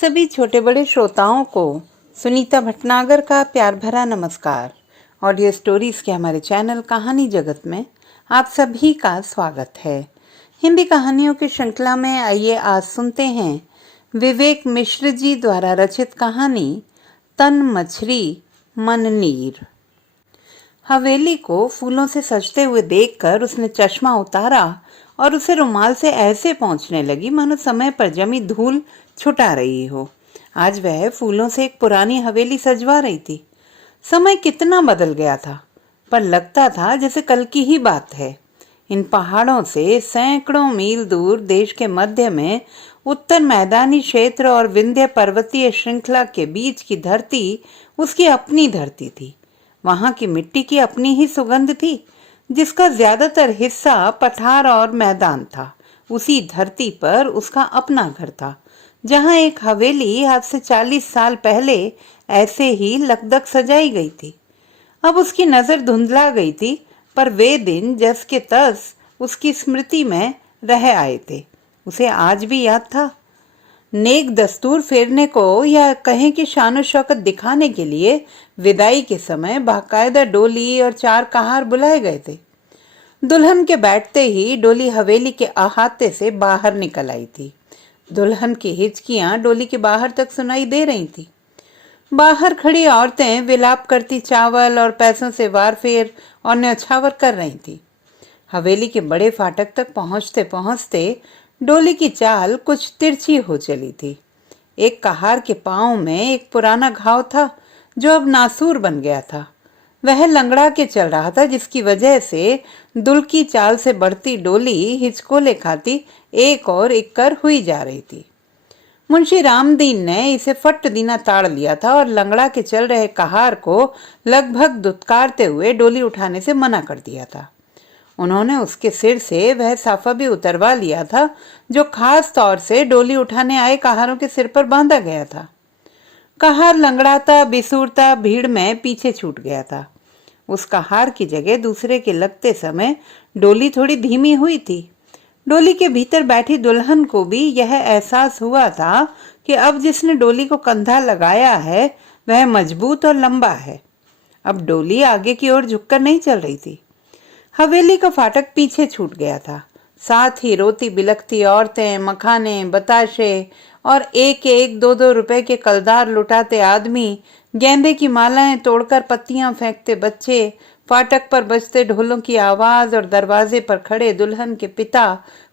सभी छोटे बड़े श्रोताओं को सुनीता भटनागर का प्यार भरा नमस्कार। ऑडियो स्टोरीज के हमारे चैनल कहानी जगत में आप सभी का स्वागत है। हिंदी कहानियों की श्रृंखला में आइए आज सुनते हैं विवेक मिश्र जी द्वारा रचित कहानी तन मछली मन नीर। हवेली को फूलों से सजते हुए देखकर उसने चश्मा उतारा और उसे रुमाल से ऐसे पोंछने लगी मानो समय पर जमी धूल छुटा रही हो। आज वह फूलों से एक पुरानी हवेली सजवा रही थी। समय कितना बदल गया था, पर लगता था जैसे कल की ही बात है। इन पहाड़ों से सैकड़ों मील दूर देश के मध्य में उत्तर मैदानी क्षेत्र और विंध्य पर्वतीय श्रृंखला के बीच की धरती उसकी अपनी धरती थी। वहां की मिट्टी की अपनी ही सुगंध थी, जिसका ज्यादातर हिस्सा पठार और मैदान था। उसी धरती पर उसका अपना घर था, जहां एक हवेली आज से 40 साल पहले ऐसे ही लकदक सजाई गई थी। अब उसकी नजर धुंधला गई थी, पर वे दिन जस के तस उसकी स्मृति में रह आए थे। उसे आज भी याद था। नेक दस्तूर फेरने को या कहें कि शान शौकत दिखाने के लिए विदाई के समय बाकायदा डोली और 4 कहार बुलाए गए थे। दुल्हन के बैठते ही डोली हवेली के अहाते से बाहर निकल आई थी। दुल्हन की हिचकियां डोली के बाहर तक सुनाई दे रही थी। बाहर खड़ी औरतें विलाप करती चावल और पैसों से वारफेर और न्यौछावर कर रही थी। हवेली के बड़े फाटक तक पहुंचते पहुंचते डोली की चाल कुछ तिरछी हो चली थी। एक कहार के पांव में एक पुराना घाव था, जो अब नासूर बन गया था। वह लंगड़ा के चल रहा था, जिसकी वजह से दुल की चाल से बढ़ती डोली हिचकोले खाती एक और एक कर हुई जा रही थी। मुंशी रामदीन ने इसे फट दीना ताड़ लिया था और लंगड़ा के चल रहे कहार को लगभग दुत्कारते हुए डोली उठाने से मना कर दिया था। उन्होंने उसके सिर से वह साफा भी उतरवा लिया था, जो खास तौर से डोली उठाने आए कहारों के सिर पर बांधा गया था। कहार लंगड़ाता बिसूरता भीड़ में पीछे छूट गया था। उस कहार की जगह दूसरे के लगते समय डोली थोड़ी धीमी हुई थी। डोली के भीतर बैठी दुल्हन को भी यह एहसास हुआ था कि अब जिसने डोली को कंधा लगाया है वह मजबूत और लंबा है। अब डोली आगे की ओर झुककर नहीं चल रही थी। हवेली का फाटक पीछे छूट गया था। साथ ही रोती बिलखती औरतें, मखाने, बताशे और एक एक 2-2 रुपए के कलदार लुटाते आदमी, गेंदे की मालाएं तोड़कर पत्तियां फेंकते बच्चे, फाटक पर बजते ढोलों की आवाज और दरवाजे पर खड़े दुल्हन के पिता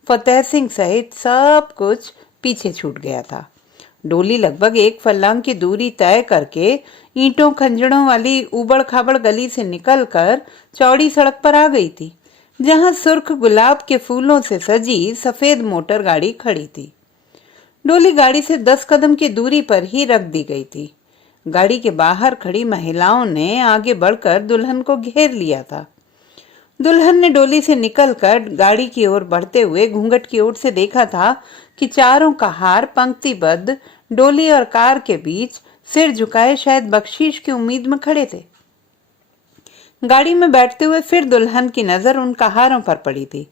फतेह सिंह सहित सब कुछ पीछे छूट गया था। डोली लगभग 1 फर्लांग की दूरी तय करके ईंटों खंजड़ों वाली उबड़ खाबड़ गली से निकलकर चौड़ी सड़क पर आ गई थी, जहां सुर्ख गुलाब के फूलों से सजी सफेद मोटर गाड़ी खड़ी थी। डोली गाड़ी से 10 कदम की दूरी पर ही रख दी गई थी। गाड़ी के बाहर खड़ी महिलाओं ने आगे बढ़कर दुल्हन को घेर लिया था। दुल्हन ने डोली से निकलकर गाड़ी की ओर बढ़ते हुए घूंघट की ओर से देखा था कि चारों कहार पंक्तिबद्ध डोली और कार के बीच सिर झुकाए शायद बख्शीश की उम्मीद में खड़े थे। गाड़ी में बैठते हुए फिर दुल्हन की नजर उन कहारों पर पड़ी थी।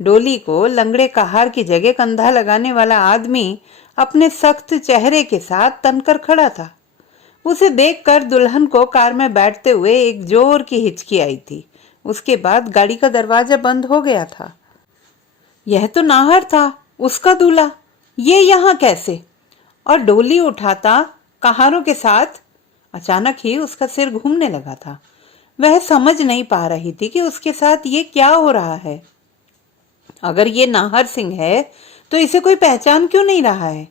डोली को लंगड़े कहार की जगह कंधा लगाने वाला आदमी अपने सख्त चेहरे के साथ तनकर खड़ा था। उसे देखकर दुल्हन को कार में बैठते हुए एक जोर की हिचकी आई थी। उसके बाद गाड़ी का दरवाजा बंद हो गया था। यह तो नाहर था, उसका दूल्हा, ये यहाँ कैसे? और डोली उठाता कहारों के साथ। अचानक ही उसका सिर घूमने लगा था। वह समझ नहीं पा रही थी कि उसके साथ ये क्या हो रहा है। अगर ये नाहर सिंह है तो इसे कोई पहचान क्यों नहीं रहा है?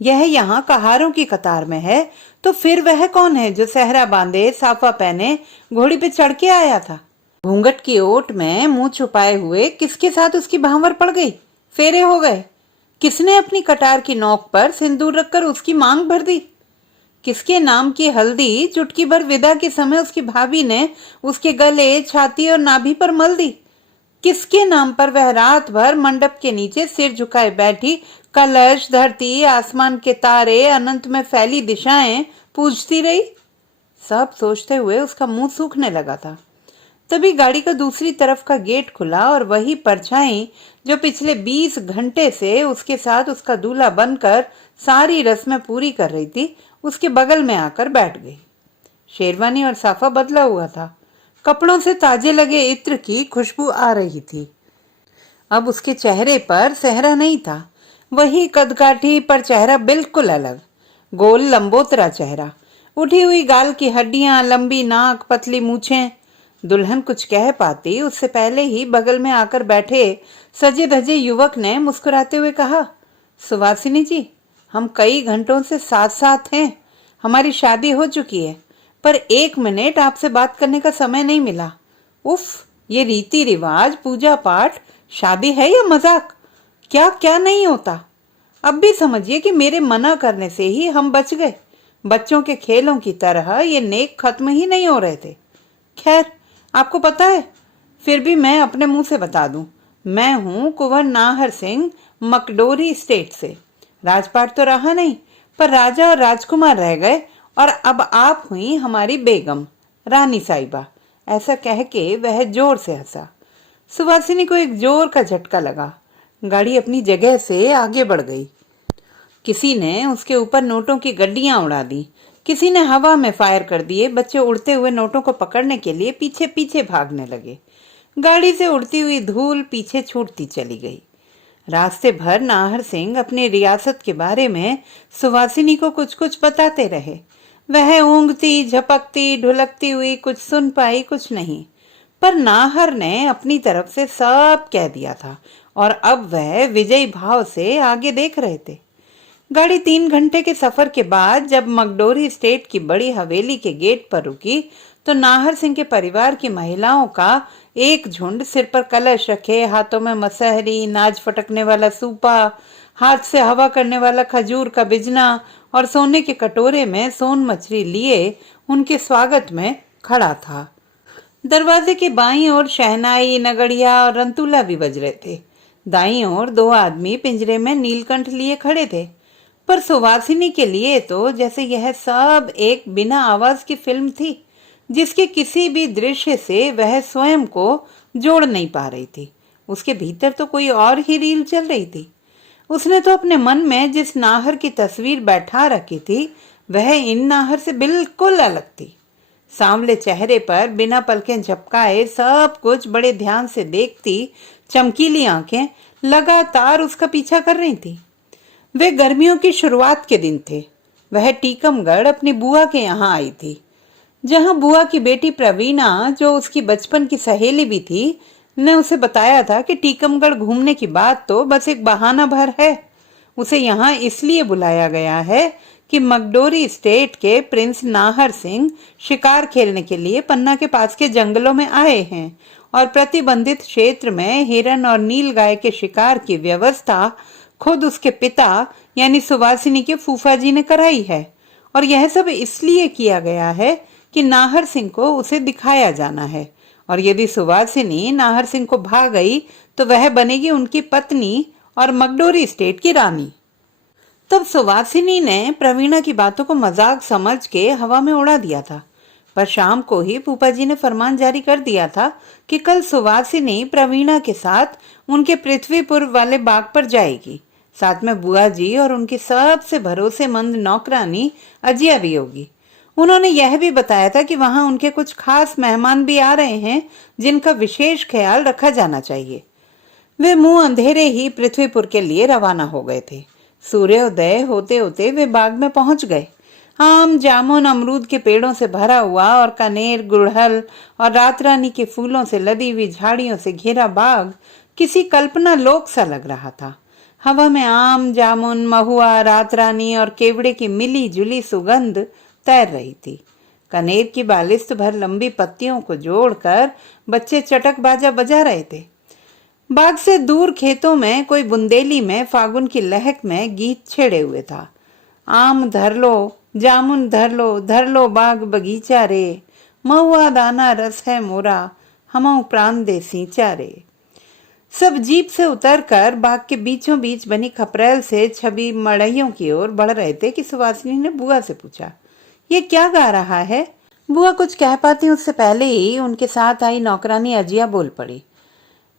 यह यहाँ कहारों की कतार में है, तो फिर वह कौन है जो सहरा बांधे, साफा पहने, घोड़ी पे चढ़ के आया था? घूंघट की ओट में मुंह छुपाए हुए किसके साथ उसकी भांवर पड़ गई, फेरे हो गए? किसने अपनी कटार की नोक पर सिंदूर रखकर उसकी मांग भर दी? किसके नाम की हल्दी चुटकी भर विदा के समय उसकी भाभी ने उसके गले, छाती और नाभि पर मल दी? किसके नाम पर वह रात भर मंडप के नीचे सिर झुकाए बैठी कलश, धरती, आसमान के तारे, अनंत में फैली दिशाएं पूजती रही? सब सोचते हुए उसका मुंह सूखने लगा था। तभी गाड़ी का दूसरी तरफ का गेट खुला और वही परछाई जो पिछले 20 घंटे से उसके साथ उसका दूल्हा बनकर सारी रस्में पूरी कर रही थी, उसके बगल में आकर बैठ गई। शेरवानी और साफा बदला हुआ था। कपड़ों से ताजे लगे इत्र की खुशबू आ रही थी। अब उसके चेहरे पर सेहरा नहीं था, वही कदकाठी, पर चेहरा बिल्कुल अलग। गोल लंबोतरा चेहरा, उठी हुई गाल की हड्डियां, लंबी नाक, पतली मूछें। दुल्हन कुछ कह पाती उससे पहले ही बगल में आकर बैठे सजे धजे युवक ने मुस्कुराते हुए कहा, सुवासिनी जी, हम कई घंटों से साथ साथ हैं। हमारी शादी हो चुकी है, पर 1 मिनट आपसे बात करने का समय नहीं मिला। उफ, ये रीति रिवाज, पूजा पाठ, शादी है या मजाक? क्या क्या नहीं होता। अब भी समझिए कि मेरे मना करने से ही हम बच गए। बच्चों के खेलों की तरह ये नेक खत्म ही नहीं हो रहे थे। खैर, आपको पता है, फिर भी मैं अपने मुंह से बता दूं, मैं हूं कुंवर नाहर सिंह, मकडोरी स्टेट से। राजपाट तो रहा नहीं, पर राजा और राजकुमार रह गए, और अब आप हुई हमारी बेगम, रानी साहिबा। ऐसा कह के वह जोर से हंसा। सुवासिनी को एक जोर का झटका लगा। गाड़ी अपनी जगह से आगे बढ़ गई। किसी ने उसके ऊपर नोटों की गड्डियां उड़ा दी, किसी ने हवा में फायर कर दिए। बच्चे उड़ते हुए नोटों को पकड़ने के लिए पीछे पीछे भागने लगे। गाड़ी से उड़ती हुई धूल पीछे छूटती चली गई। रास्ते भर नाहर सिंह अपनी रियासत के बारे में सुवासिनी को कुछ कुछ बताते रहे। वह ऊँगती, झपकती, ढुलकती हुई कुछ सुन पाई, कुछ नहीं। पर नाहर ने अपनी तरफ से सब कह दिया था, और अब वह विजयी भाव से आगे देख रहे थे। गाड़ी 3 घंटे के सफर के बाद जब मकडोरी स्टेट की बड़ी हवेली के गेट पर रुकी, तो नाहर सिंह के परिवार की महिलाओं का एक झुंड सिर पर कलश रखे, हाथों में मसहरी, नाज फटकने वाला सूपा, हाथ से हवा करने वाला खजूर का बिजना और सोने के कटोरे में सोन मछली लिए उनके स्वागत में खड़ा था। दरवाजे के बाईं ओर शहनाई, नगड़िया और रंतूला भी बज रहे थे। दाईं ओर 2 आदमी पिंजरे में नीलकंठ लिए खड़े थे। पर सुवासिनी के लिए तो जैसे यह सब एक बिना आवाज की फिल्म थी, जिसके किसी भी दृश्य से वह स्वयं को जोड़ नहीं पा रही थी। उसके भीतर तो कोई और ही रील चल रही थी। उसने तो अपने मन में जिस नाहर की तस्वीर बैठा रखी थी, वह इन नाहर से बिल्कुल अलग थी। सांवले चेहरे पर बिना पलकें झपकाए सब कुछ बड़े ध्यान से देखती चमकीली आंखें लगातार उसका पीछा कर रही थी। वे गर्मियों की शुरुआत के दिन थे। वह टीकमगढ़ अपनी बुआ के यहाँ आई थी, जहाँ बुआ की बेटी प्रवीणा, जो उसकी बचपन की सहेली भी थी, ने उसे बताया था कि टीकमगढ़ घूमने की बात तो बस एक बहाना भर है। उसे यहाँ इसलिए बुलाया गया है कि मकडोरी स्टेट के प्रिंस नाहर सिंह शिकार खेलने के लिए पन्ना के पास के जंगलों में आए हैं, और प्रतिबंधित क्षेत्र में हिरन और नीलगाय के शिकार की व्यवस्था खुद उसके पिता यानी सुवासिनी के फूफा जी ने कराई है। और यह सब इसलिए किया गया है कि नाहर सिंह को उसे दिखाया जाना है, और यदि सुवासिनी नाहर सिंह को भा गई तो वह बनेगी उनकी पत्नी और मकडोरी स्टेट की रानी। तब सुवासिनी ने प्रवीणा की बातों को मजाक समझ के हवा में उड़ा दिया था। पर शाम को ही फूफा जी ने फरमान जारी कर दिया था कि कल सुवासिनी प्रवीणा के साथ उनके पृथ्वीपुर वाले बाग पर जाएगी। साथ में बुआ जी और उनकी सबसे भरोसेमंद नौकरानी अजिया भी होगी। उन्होंने यह भी बताया था कि वहां उनके कुछ खास मेहमान भी आ रहे हैं, जिनका विशेष ख्याल रखा जाना चाहिए। वे मुंह अंधेरे ही पृथ्वीपुर के लिए रवाना हो गए थे। सूर्योदय होते होते वे बाग में पहुंच गए। आम, जामुन, अमरूद के पेड़ों से भरा हुआ और कनेर, गुड़हल और रात रानी के फूलों से लदी हुई झाड़ियों से घिरा बाग किसी कल्पना लोक सा लग रहा था। हवा में आम, जामुन, महुआ, रात रानी और केवड़े की मिली जुली सुगंध तैर रही थी। कनेर की बालिश्त भर लंबी पत्तियों को जोड़कर बच्चे चटक बाजा बजा रहे थे। बाग से दूर खेतों में कोई बुंदेली में फागुन की लहक में गीत छेड़े हुए था। आम धर लो, जामुन धर लो बाग बगीचा रे, महुआ दाना रस है मोरा, हमऊ प्राण दे सींचा रे। सब जीप से उतरकर बाग के बीचों बीच बनी खपरेल से छवि मड़इयों की ओर बढ़ रहे थे कि सुवासिनी ने बुआ से पूछा, ये क्या गा रहा है? बुआ कुछ कह पाती उससे पहले ही उनके साथ आई नौकरानी अजिया बोल पड़ी,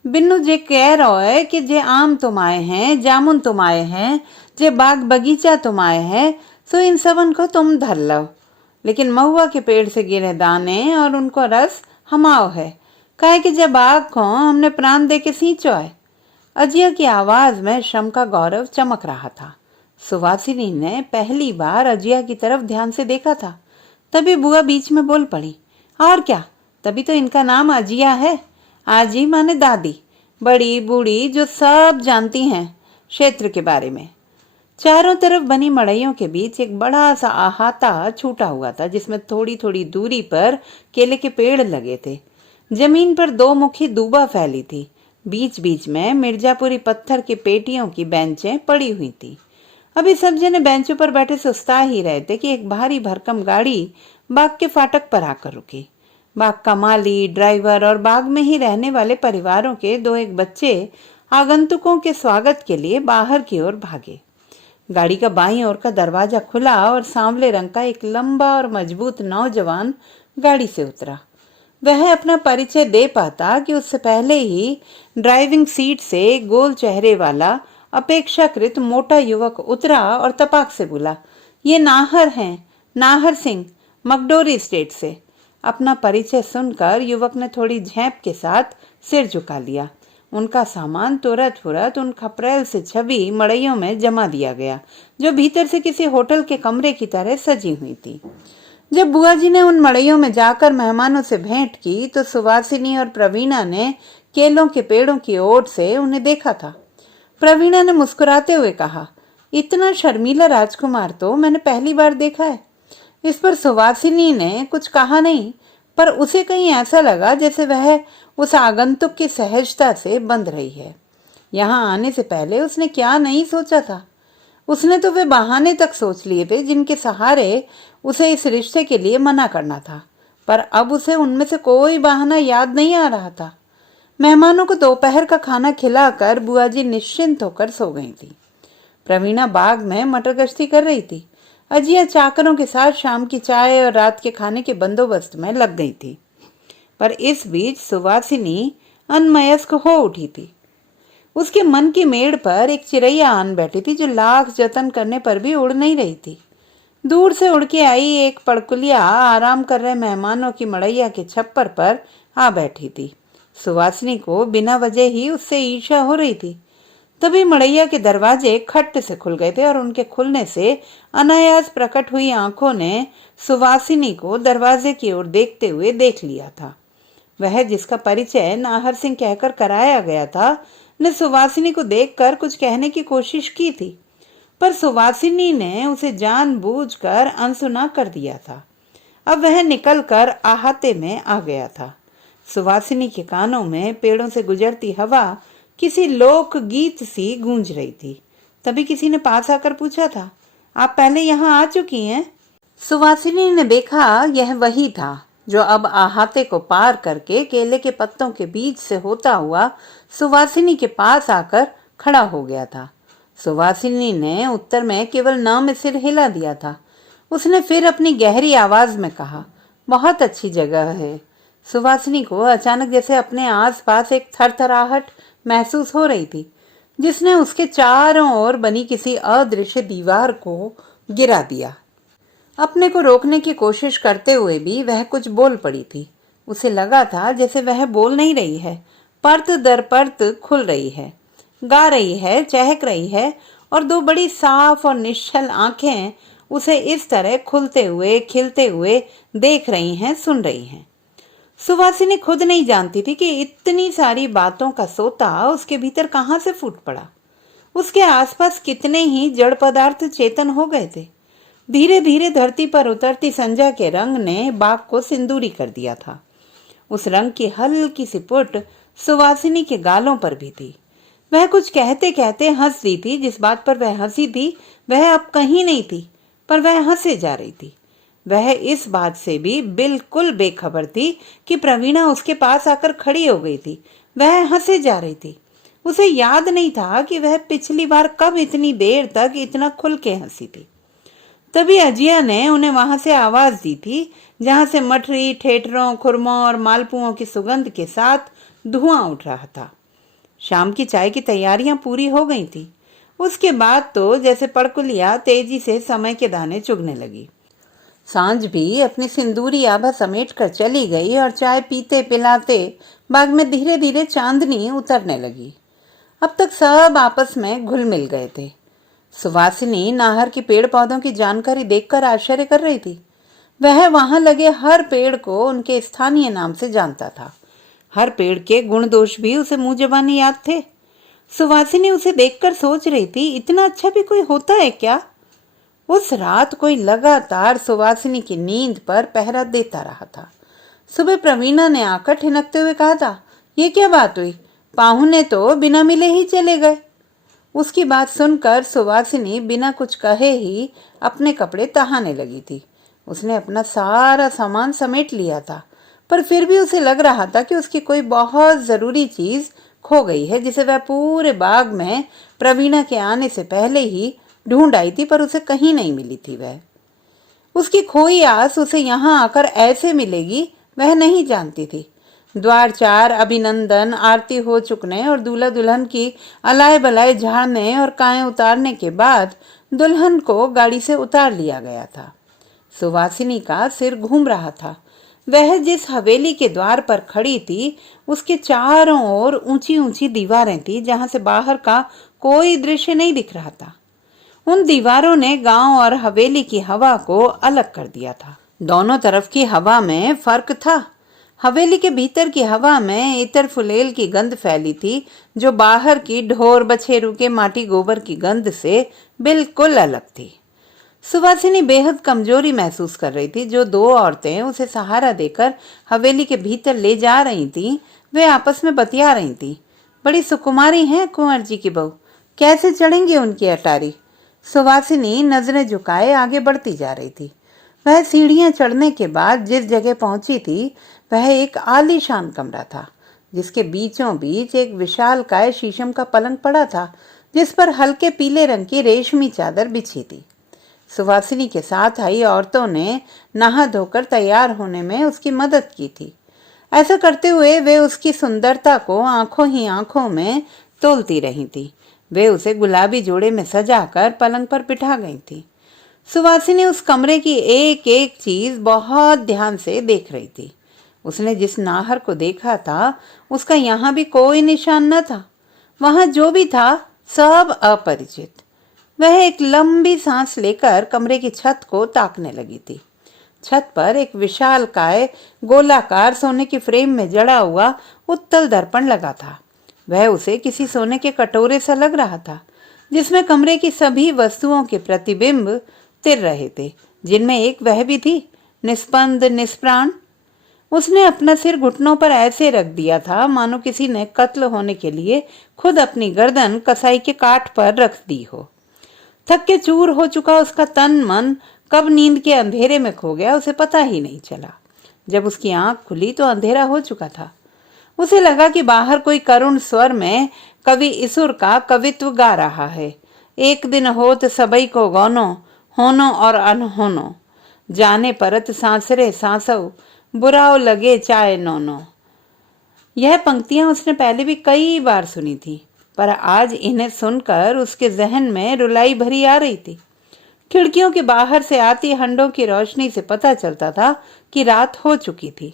बिन्नू जे कह रहा है कि जे आम तुम आए हैं, जामुन तुम आए हैं, जे बाग बगीचा तुम आए हैं सो इन सबन को तुम धर लो, लेकिन महुआ के पेड़ से गिरे दाने और उनको रस हमाओ है, काहे कि जब बाग को हमने प्राण दे के सींचो है। अजिया की आवाज में श्रम का गौरव चमक रहा था। सुवासिनी ने पहली बार अजिया की तरफ ध्यान से देखा था। तभी बुआ बीच में बोल पड़ी, और क्या, तभी तो इनका नाम अजिया है। आजी माने दादी, बड़ी बूढ़ी जो सब जानती हैं क्षेत्र के बारे में। चारों तरफ बनी मड़इयों के बीच एक बड़ा सा अहाता छूटा हुआ था, जिसमें थोड़ी थोड़ी दूरी पर केले के पेड़ लगे थे। जमीन पर दो मुखी दूबा फैली थी। बीच बीच में मिर्जापुरी पत्थर के पेटियों की बेंचें पड़ी हुई थी। अभी सब जने बेंचों पर बैठे सुस्ता ही रहे थे कि एक भारी भरकम गाड़ी बाग के फाटक पर आकर रुकी। बाग का माली, ड्राइवर और बाग में ही रहने वाले परिवारों के दो एक बच्चे आगंतुकों के स्वागत के लिए बाहर की ओर भागे। गाड़ी का बाईं ओर का दरवाजा खुला और सांवले रंग का एक लंबा और मजबूत नौजवान गाड़ी से उतरा। वह अपना परिचय दे पाता कि उससे पहले ही ड्राइविंग सीट से गोल चेहरे वाला अपेक्षाकृत मोटा युवक उतरा और तपाक से बोला, ये नाहर हैं, नाहर सिंह, मकडोरी स्टेट से। अपना परिचय सुनकर युवक ने थोड़ी झेप के साथ सिर झुका लिया। उनका सामान तुरंत फुरत उन खपरेल से छवि मड़इयों में जमा दिया गया, जो भीतर से किसी होटल के कमरे की तरह सजी हुई थी। जब बुआ जी ने उन मड़इयों में जाकर मेहमानों से भेंट की तो सुवासिनी और प्रवीणा ने केलों के पेड़ों की ओर से उन्हें देखा था। प्रवीणा ने मुस्कुराते हुए कहा, इतना शर्मीला राजकुमार तो मैंने पहली बार देखा है। इस पर सुवासिनी ने कुछ कहा नहीं, पर उसे कहीं ऐसा लगा जैसे वह उस आगंतुक की सहजता से बंध रही है। यहाँ आने से पहले उसने क्या नहीं सोचा था। उसने तो वे बहाने तक सोच लिए थे जिनके सहारे उसे इस रिश्ते के लिए मना करना था, पर अब उसे उनमें से कोई बहाना याद नहीं आ रहा था। मेहमानों को दोपहर का खाना खिलाकर बुआ जी निश्चिंत होकर सो गई थी। प्रवीणा बाग में मटर गश्ती कर रही थी। अजिया चाकरों के साथ शाम की चाय और रात के खाने के बंदोबस्त में लग गई थी। पर इस बीच सुवासिनी अनमयस्क हो उठी थी। उसके मन की मेड़ पर एक चिड़ैया आन बैठी थी, जो लाख जतन करने पर भी उड़ नहीं रही थी। दूर से उड़ के आई एक पड़कुलिया आराम कर रहे मेहमानों की मड़ैया के छप्पर पर आ बैठी थी। सुवासिनी को बिना वजह ही उससे ईर्ष्या हो रही थी। तभी मड़ैया के दरवाजे खट से खुल गए थे और उनके खुलने से अनायास प्रकट हुई आंखों ने सुवासिनी को दरवाजे की ओर देखते हुए देख लिया था। वह जिसका परिचय नाहर सिंह कहकर कराया गया था ने सुवासिनी को देखकर कुछ कहने की कोशिश की थी, पर सुवासिनी ने उसे जानबूझकर अनसुना कर दिया था। अब वह निकलकर अहाते में आ गया था। सुवासिनी के कानों में पेड़ों से गुजरती हवा किसी लोक गीत सी गूंज रही थी। तभी किसी ने पास आकर पूछा था, आप पहले यहाँ आ चुकी हैं? सुवासिनी ने देखा यह वही था जो अब अहाते को पार करके केले के पत्तों के बीच से होता हुआ सुवासिनी के पास आकर खड़ा हो गया था। सुवासिनी ने उत्तर में केवल न में सिर हिला दिया था। उसने फिर अपनी गहरी आवाज में कहा, बहुत अच्छी जगह है। सुवासिनी को अचानक जैसे अपने आसपास एक थरथराहट महसूस हो रही थी, जिसने उसके चारों ओर बनी किसी अदृश्य दीवार को गिरा दिया। अपने को रोकने की कोशिश करते हुए भी वह कुछ बोल पड़ी थी। उसे लगा था जैसे वह बोल नहीं रही है, परत दर परत खुल रही है, गा रही है, चहक रही है, और दो बड़ी साफ और निश्चल आंखें उसे इस तरह खुलते हुए खिलते हुए देख रही हैं, सुन रही हैं। सुवासिनी खुद नहीं जानती थी कि इतनी सारी बातों का सोता उसके भीतर कहाँ से फूट पड़ा। उसके आसपास कितने ही जड़ पदार्थ चेतन हो गए थे। धीरे धीरे धरती पर उतरती संध्या के रंग ने बाग को सिंदूरी कर दिया था। उस रंग की हल्की सी पुट सुवासिनी के गालों पर भी थी। वह कुछ कहते कहते हंस दी थी। जिस बात पर वह हंसी थी वह अब कहीं नहीं थी, पर वह हंसे जा रही थी। वह इस बात से भी बिल्कुल बेखबर थी कि प्रवीणा उसके पास आकर खड़ी हो गई थी। वह हंसे जा रही थी। उसे याद नहीं था कि वह पिछली बार कब इतनी देर तक इतना खुल के हंसी थी। तभी अजिया ने उन्हें वहां से आवाज दी थी जहां से मठरी, ठेठरों, खुरमों और मालपुओं की सुगंध के साथ धुआं उठ रहा था। शाम की चाय की तैयारियां पूरी हो गई थी। उसके बाद तो जैसे पड़कुलिया तेजी से समय के दाने चुगने लगी। सांझ भी अपनी सिंदूरी आभा समेट कर चली गई और चाय पीते पिलाते बाग में धीरे धीरे चांदनी उतरने लगी। अब तक सब आपस में घुल मिल गए थे। सुवासिनी नाहर की पेड़ पौधों की जानकारी देखकर आश्चर्य कर रही थी। वह वहां लगे हर पेड़ को उनके स्थानीय नाम से जानता था। हर पेड़ के गुण दोष भी उसे मुंह जबानी याद थे। सुवासिनी उसे देखकर सोच रही थी, इतना अच्छा भी कोई होता है क्या? उस रात कोई लगातार सुवासिनी की नींद पर पहरा देता रहा था। सुबह प्रवीणा ने आकर ठिनकते हुए कहा था, ये क्या बात हुई? पाहुने तो बिना मिले ही चले गए। उसकी बात सुनकर सुवासिनी बिना कुछ कहे ही अपने कपड़े तहाने लगी थी। उसने अपना सारा सामान समेट लिया था, पर फिर भी उसे लग रहा था कि उसकी कोई बहुत जरूरी चीज खो गई है, जिसे वह पूरे बाग में प्रवीणा के आने से पहले ही ढूंढ आई थी, पर उसे कहीं नहीं मिली थी। वह उसकी खोई आस उसे यहाँ आकर ऐसे मिलेगी, वह नहीं जानती थी। द्वार चार अभिनंदन आरती हो चुकने और दूल्हा दुल्हन की अलाय बलाय झाड़ने और काएं उतारने के बाद दुल्हन को गाड़ी से उतार लिया गया था। सुवासिनी का सिर घूम रहा था। वह जिस हवेली के द्वार पर खड़ी थी, उसके चारों ओर ऊंची ऊंची दीवारें थी, जहां से बाहर का कोई दृश्य नहीं दिख रहा था। उन दीवारों ने गांव और हवेली की हवा को अलग कर दिया था। दोनों तरफ की हवा में फर्क था। हवेली के भीतर की हवा में इतर फुलेल की गंध फैली थी, जो बाहर की ढोर बछेरू के माटी गोबर की गंध से बिल्कुल अलग थी। सुवासिनी बेहद कमजोरी महसूस कर रही थी। जो दो औरतें उसे सहारा देकर हवेली के भीतर ले जा रही थीं, वे आपस में बतिया रही थीं। बड़ी सुकुमारी हैं कुंवर जी की बहू, कैसे चढ़ेंगी उनकी अटारी? सुवासिनी नजरें झुकाए आगे बढ़ती जा रही थी। वह सीढ़ियां चढ़ने के बाद जिस जगह पहुंची थी, वह एक आलीशान कमरा था, जिसके बीचों बीच एक विशालकाय शीशम का पलंग पड़ा था, जिस पर हल्के पीले रंग की रेशमी चादर बिछी थी। सुवासिनी के साथ आई औरतों ने नहा धोकर तैयार होने में उसकी मदद की थी। ऐसा करते हुए वे उसकी सुंदरता को आंखों ही आंखों में तोलती रही थी। वे उसे गुलाबी जोड़े में सजाकर पलंग पर बिठा गई थी। सुवासिनी उस कमरे की एक एक चीज बहुत ध्यान से देख रही थी। उसने जिस नाहर को देखा था, उसका यहाँ भी कोई निशान न था। वहां जो भी था सब अपरिचित। वह एक लंबी सांस लेकर कमरे की छत को ताकने लगी थी। छत पर एक विशालकाय गोलाकार सोने की फ्रेम में जड़ा हुआ उत्तल दर्पण लगा था। वह उसे किसी सोने के कटोरे सा लग रहा था, जिसमें कमरे की सभी वस्तुओं के प्रतिबिंब तिर रहे थे, जिनमें एक वह भी थी, निस्पंद निष्प्राण। उसने अपना सिर घुटनों पर ऐसे रख दिया था मानो किसी ने कत्ल होने के लिए खुद अपनी गर्दन कसाई के काट पर रख दी हो। थक के चूर हो चुका उसका तन मन कब नींद के अंधेरे में खो गया, उसे पता ही नहीं चला। जब उसकी आंख खुली तो अंधेरा हो चुका था। उसे लगा कि बाहर कोई करुण स्वर में कवि ईसुर का कवित्व गा रहा है। एक दिन होत सबई को गौनो, होनो और अनहोनो, जाने परत सांसरे सांसव, बुराओ लगे चाहे नौनो। यह पंक्तियां उसने पहले भी कई बार सुनी थी, पर आज इन्हें सुनकर उसके जहन में रुलाई भरी आ रही थी। खिड़कियों के बाहर से आती हंडों की रोशनी से पता चलता था कि रात हो चुकी थी।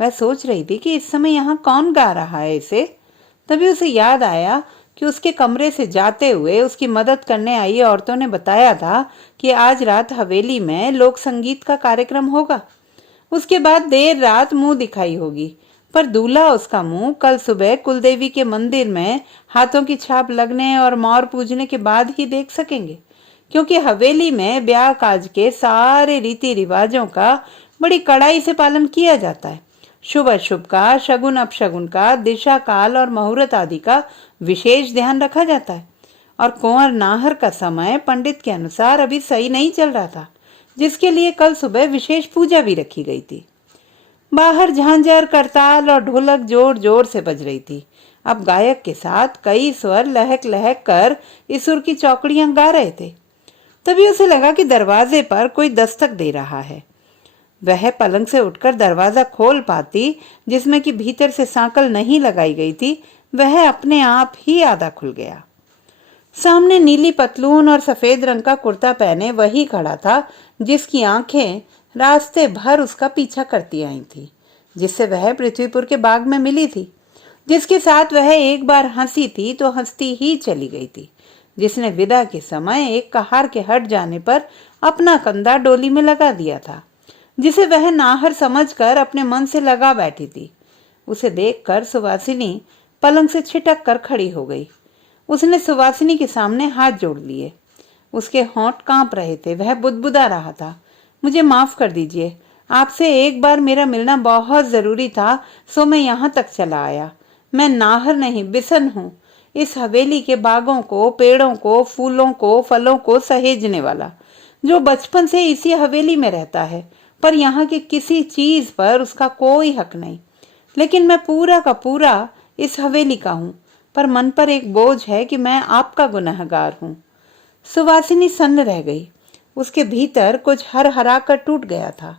वह सोच रही थी कि इस समय यहाँ कौन गा रहा है इसे। तभी उसे याद आया कि उसके कमरे से जाते हुए उसकी मदद करने आई औरतों ने बताया था कि आज रात हवेली में लोक संगीत का कार्यक्रम होगा। उसके बाद देर रात मुंह दिखाई होगी, पर दूल्हा उसका मुंह कल सुबह कुलदेवी के मंदिर में हाथों की छाप लगने और मोर पूजने के बाद ही देख सकेंगे, क्योंकि हवेली में ब्याह काज के सारे रीति रिवाजों का बड़ी कड़ाई से पालन किया जाता है। शुभ अशुभ का, शगुन अपशगुन का, दिशा काल और मुहूर्त आदि का विशेष ध्यान रखा जाता है। और कुंवर नाहर का समय पंडित के अनुसार अभी सही नहीं चल रहा था, जिसके लिए कल सुबह विशेष पूजा भी रखी गई थी। बाहर झांझर, करताल और ढोलक जोर जोर से बज रही थी। अब गायक के साथ कई स्वर लहक लहक कर ईसुर की चौकड़ियां गा रहे थे। तभी उसे लगा कि दरवाजे पर कोई दस्तक दे रहा है। वह पलंग से उठकर दरवाजा खोल पाती, जिसमें कि भीतर से सांकल नहीं लगाई गई थी। वह अपने आप ही आधा खुल गया। सामने नीली पतलून और सफेद रंग का कुर्ता पहने वही खड़ा था जिसकी आंखें रास्ते भर उसका पीछा करती आई थी, जिससे वह पृथ्वीपुर के बाग में मिली थी, जिसके साथ वह एक बार हंसी थी तो हंसती ही चली गई थी, जिसने विदा के समय एक कहार के हट जाने पर अपना कंधा डोली में लगा दिया था, जिसे वह नाहर समझकर अपने मन से लगा बैठी थी। उसे देखकर सुवासिनी पलंग से छिटक कर खड़ी हो गई। उसने सुवासिनी के सामने हाथ जोड़ लिए। उसके होंठ कांप रहे थे, वह बुदबुदा रहा था, मुझे माफ कर दीजिए, आपसे एक बार मेरा मिलना बहुत जरूरी था, सो मैं यहाँ तक चला आया। मैं नाहर नहीं, बिसन हूँ, इस हवेली के बागों को, पेड़ों को, फूलों को, फलों को सहेजने वाला, जो बचपन से इसी हवेली में रहता है, पर यहाँ की किसी चीज पर उसका कोई हक नहीं। लेकिन मैं पूरा का पूरा इस हवेली का हूँ, पर मन पर एक बोझ है कि मैं आपका गुनहगार हूँ। सुवासिनी सन्न रह गई। उसके भीतर कुछ हरा कर टूट गया था।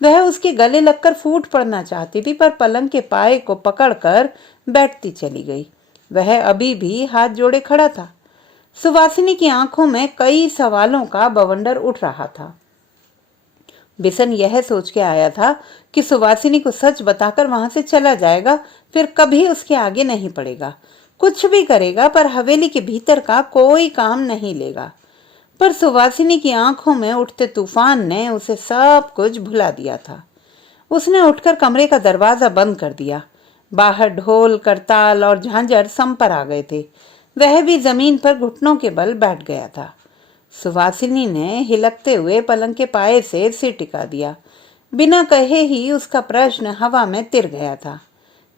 वह उसके गले लगकर फूट पड़ना चाहती थी, पर पलंग के पाए को पकड़कर बैठती चली गई। वह अभी भी हाथ जोड़े खड़ा था। सुवासिनी की आंखों में कई सवालों का बवंडर उठ रहा था। बिसन यह सोच के आया था कि सुवासिनी को सच बताकर वहां से चला जाएगा, फिर कभी उसके आगे नहीं पड़ेगा, कुछ भी करेगा पर हवेली के भीतर का कोई काम नहीं लेगा। पर सुवासिनी की आंखों में उठते तूफान ने उसे सब कुछ भुला दिया था। उसने उठकर कमरे का दरवाजा बंद कर दिया। बाहर ढोल, करताल और झांझर सम पर आ गए थे। वह भी जमीन पर घुटनों के बल बैठ गया था। सुवासिनी ने हिलकते हुए पलंग के पाए से सिर टिका दिया। बिना कहे ही उसका प्रश्न हवा में तिर गया था।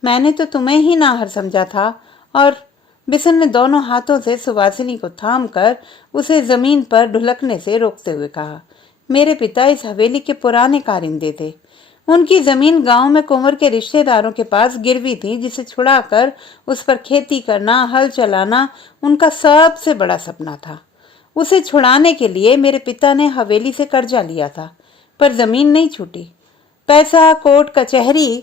मैंने तो तुम्हें ही नाहर समझा था। और बिसन ने दोनों हाथों से सुवासिनी को थामकर उसे जमीन पर ढुलकने से रोकते हुए कहा, मेरे पिता इस हवेली के पुराने कारिंदे थे। उनकी जमीन गांव में कुंवर के रिश्तेदारों के पास गिरवी थी, जिसे छुड़ाकर उस पर खेती करना, हल चलाना उनका सबसे बड़ा सपना था। उसे छुड़ाने के लिए मेरे पिता ने हवेली से कर्जा लिया था, पर जमीन नहीं छूटी। पैसा कोर्ट कचहरी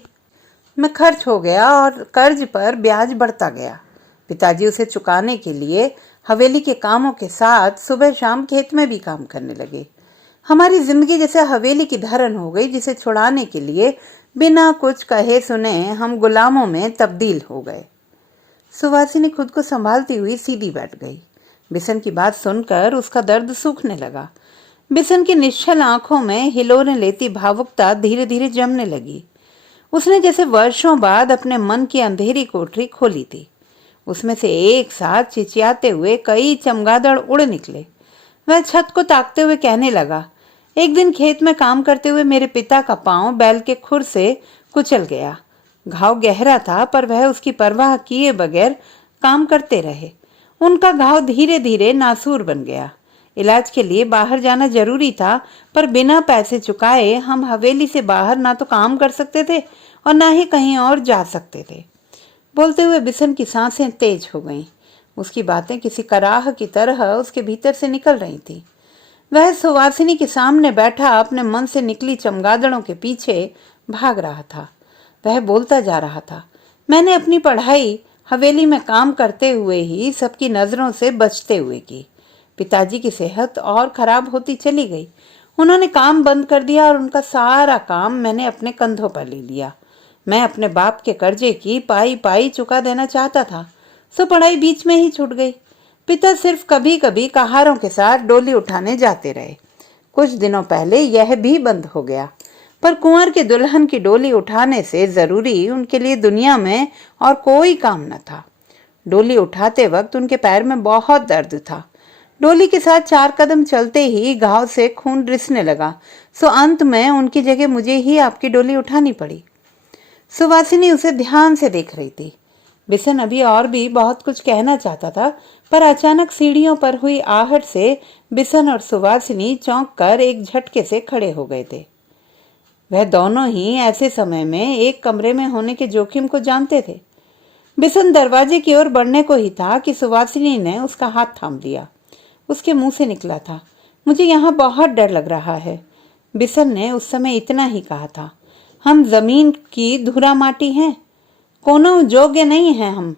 में खर्च हो गया और कर्ज पर ब्याज बढ़ता गया। पिताजी उसे चुकाने के लिए हवेली के कामों के साथ सुबह शाम खेत में भी काम करने लगे। हमारी जिंदगी जैसे हवेली की धरन हो गई, जिसे छुड़ाने के लिए बिना कुछ कहे सुने हम गुलामों में तब्दील हो गए। सुवासिनी खुद को संभालती हुई सीधी बैठ गई। बिसन की बात सुनकर उसका दर्द सूखने लगा। बिसन की निश्चल आंखों में हिलोरे लेती भावुकता धीरे धीरे जमने लगी। उसने जैसे वर्षों बाद अपने मन की अंधेरी कोठरी खोली थी। उसमें से एक साथ चिचियाते हुए कई चमगादड़ उड़ निकले। वह छत को ताकते हुए कहने लगा, एक दिन खेत में काम करते हुए मेरे पिता का पांव बैल के खुर से कुचल गया। घाव गहरा था, पर वह उसकी परवाह किए बगैर काम करते रहे। उनका घाव धीरे धीरे नासूर बन गया। इलाज के लिए बाहर जाना जरूरी था, पर बिना पैसे चुकाए हम हवेली से बाहर ना तो काम कर सकते थे और ना ही कहीं और जा सकते थे। बोलते हुए बिसन की सांसें तेज हो गईं। उसकी बातें किसी कराह की तरह उसके भीतर से निकल रही थी। वह सुवासिनी के सामने बैठा अपने मन से निकली चमगादड़ों के पीछे भाग रहा था। वह बोलता जा रहा था, मैंने अपनी पढ़ाई हवेली में काम करते हुए ही सबकी नजरों से बचते हुए की। पिताजी की सेहत और खराब होती चली गई। उन्होंने काम बंद कर दिया और उनका सारा काम मैंने अपने कंधों पर ले लिया। मैं अपने बाप के कर्जे की पाई पाई चुका देना चाहता था, सो पढ़ाई बीच में ही छूट गई। पिता सिर्फ कभी कभी कहारों के साथ डोली उठाने जाते रहे। कुछ दिनों पहले यह भी बंद हो गया, पर कुंवर के दुल्हन की डोली उठाने से जरूरी उनके लिए दुनिया में और कोई काम न था। डोली उठाते वक्त उनके पैर में बहुत दर्द था। डोली के साथ 4 कदम चलते ही घाव से खून रिसने लगा, सो अंत में उनकी जगह मुझे ही आपकी डोली उठानी पड़ी। सुवासिनी उसे ध्यान से देख रही थी। बिसन अभी और भी बहुत कुछ कहना चाहता था, पर अचानक सीढ़ियों पर हुई आहट से बिसन और सुवासिनी चौंक कर एक झटके से खड़े हो गए थे। वह दोनों ही ऐसे समय में एक कमरे में होने के जोखिम को जानते थे। बिसन दरवाजे की ओर बढ़ने को ही था कि सुवासिनी ने उसका हाथ थाम दिया। उसके मुंह से निकला था, मुझे यहाँ बहुत डर लग रहा है। बिसन ने उस समय इतना ही कहा था, हम जमीन की धुरा माटी हैं, कोनो योग्य नहीं है हम।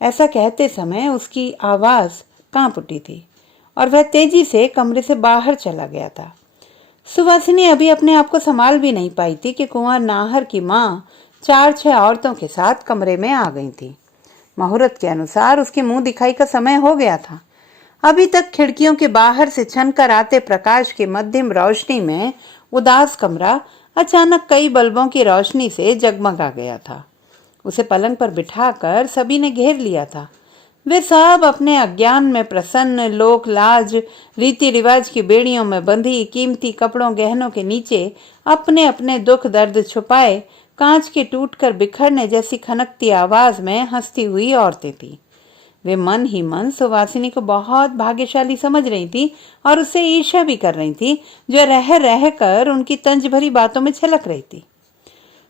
ऐसा कहते समय उसकी आवाज कांप उठी थी और वह तेजी से कमरे से बाहर चला गया था। सुवासिनी अभी अपने आप को संभाल भी नहीं पाई थी कि कुंवर नाहर की माँ 4-6 औरतों के साथ कमरे में आ गई थी। मुहूर्त के अनुसार उसके मुंह दिखाई का समय हो गया था। अभी तक खिड़कियों के बाहर से छनकर आते प्रकाश की मध्यम रोशनी में उदास कमरा अचानक कई बल्बों की रोशनी से जगमगा गया था। उसे पलंग पर बिठाकर सभी ने घेर लिया था। वे सब अपने अज्ञान में प्रसन्न, लोक लाज, रीति रिवाज की बेड़ियों में बंधी, कीमती कपड़ों गहनों के नीचे अपने अपने दुख दर्द छुपाए, कांच के टूटकर बिखरने जैसी खनकती आवाज में हंसती हुई औरतें थीं। वे मन ही मन सुवासिनी को बहुत भाग्यशाली समझ रही थी और उससे ईर्ष्या भी कर रही थी, जो रह रह कर उनकी तंज भरी बातों में छलक रही थी।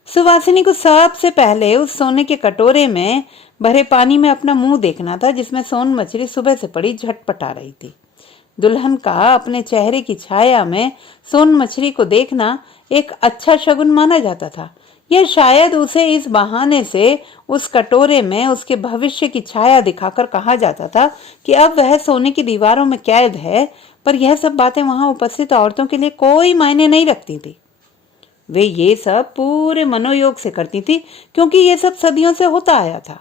सुवासिनी को सबसे पहले उस सोने के कटोरे में भरे पानी में अपना मुंह देखना था, जिसमें सोन मछली सुबह से पड़ी झटपटा रही थी। दुल्हन का अपने चेहरे की छाया में सोन मछली को देखना एक अच्छा शगुन माना जाता था। यह शायद उसे इस बहाने से उस कटोरे में उसके भविष्य की छाया दिखाकर कहा जाता था कि अब वह सोने की दीवारों में कैद है, पर यह सब बातें वहां उपस्थित औरतों के लिए कोई मायने नहीं रखती थी। वे ये सब पूरे मनोयोग से करती थी, क्योंकि ये सब सदियों से होता आया था।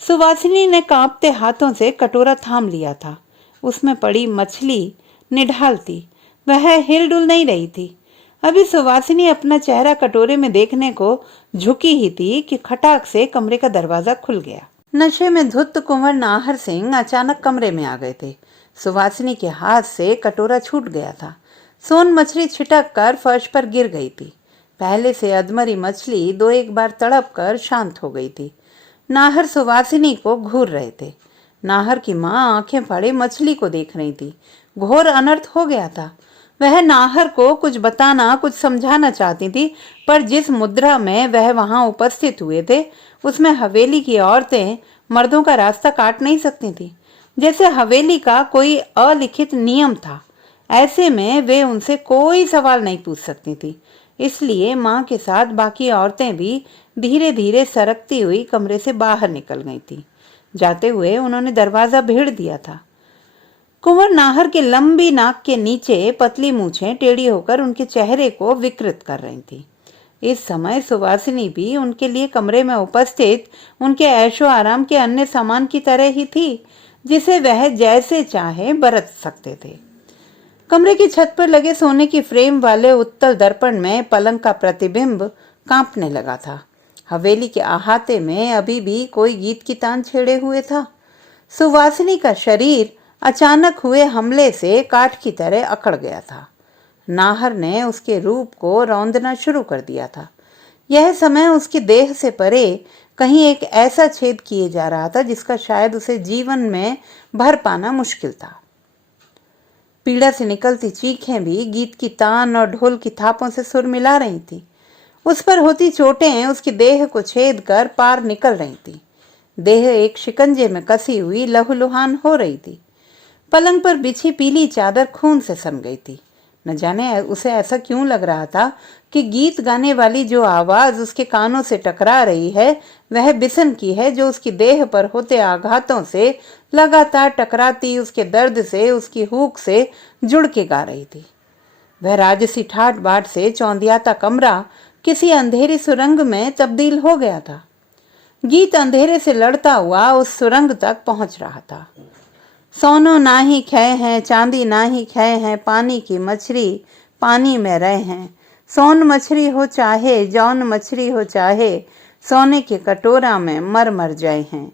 सुवासिनी ने कांपते हाथों से कटोरा थाम लिया था। उसमें पड़ी मछली निढाल थी, वह हिलडुल नहीं रही थी। अभी सुवासिनी अपना चेहरा कटोरे में देखने को झुकी ही थी कि खटाक से कमरे का दरवाजा खुल गया। नशे में धुत कुंवर नाहर सिंह अचानक कमरे में आ गए थे। सुवासिनी के हाथ से कटोरा छूट गया था। सोन मछली छिटक कर फर्श पर गिर गई थी। पहले से अधमरी मछली 2-1 बार तड़प कर शांत हो गई थी। नाहर सुवासिनी को घूर रहे थे। नाहर की माँ आंखें फाड़े मछली को देख रही थी। घोर अनर्थ हो गया था। वह नाहर को कुछ बताना, कुछ समझाना चाहती थी, पर जिस मुद्रा में वह वहां उपस्थित हुए थे, उसमें हवेली की औरतें मर्दों का रास्ता काट नहीं सकती थी, जैसे हवेली का कोई अलिखित नियम था। ऐसे में वे उनसे कोई सवाल नहीं पूछ सकती थी। इसलिए माँ के साथ बाकी औरतें भी धीरे धीरे सरकती हुई कमरे से बाहर निकल गई थी। जाते हुए उन्होंने दरवाजा भीड़ दिया था। कुंवर नाहर के लंबी नाक के नीचे पतली मूछें टेढ़ी होकर उनके चेहरे को विकृत कर रही थी। इस समय सुवासिनी भी उनके लिए कमरे में उपस्थित उनके ऐशो आराम के अन्य सामान की तरह ही थी, जिसे वह जैसे चाहे बरत सकते थे। कमरे की छत पर लगे सोने की फ्रेम वाले उत्तल दर्पण में पलंग का प्रतिबिंब कांपने लगा था। हवेली के अहाते में अभी भी कोई गीत की तान छेड़े हुए था। सुवासिनी का शरीर अचानक हुए हमले से काठ की तरह अकड़ गया था। नाहर ने उसके रूप को रौंदना शुरू कर दिया था। यह समय उसकी देह से परे कहीं एक ऐसा छेद किए जा रहा था जिसका शायद उसे जीवन में भर पाना मुश्किल था। पीड़ा से निकलती चीखें भी गीत की तान और ढोल की थापों से सुर मिला रही थी। उस पर होती चोटें उसकी देह को छेद कर पार निकल रही थी। देह एक शिकंजे में कसी हुई लहूलुहान हो रही थी। पलंग पर बिछी पीली चादर खून से सन गई थी। न जाने उसे ऐसा क्यों लग रहा था कि गीत गाने वाली जो आवाज उसके कानों से टकरा रही है, वह बिसन की है, जो उसकी देह पर होते आघातों से लगातार टकराती उसके दर्द से, उसकी हूक से जुड़ के गा रही थी। वह राजसी ठाट बाट से चौंधियाता कमरा किसी अंधेरी सुरंग में तब्दील हो गया था। गीत अंधेरे से लड़ता हुआ उस सुरंग तक पहुंच रहा था। सोनो ना ही खै है, चांदी ना ही खै है, पानी की मछली पानी में रहे हैं। सोन मछली हो चाहे, जौन मछली हो चाहे, सोने के कटोरा में मर मर जाए हैं।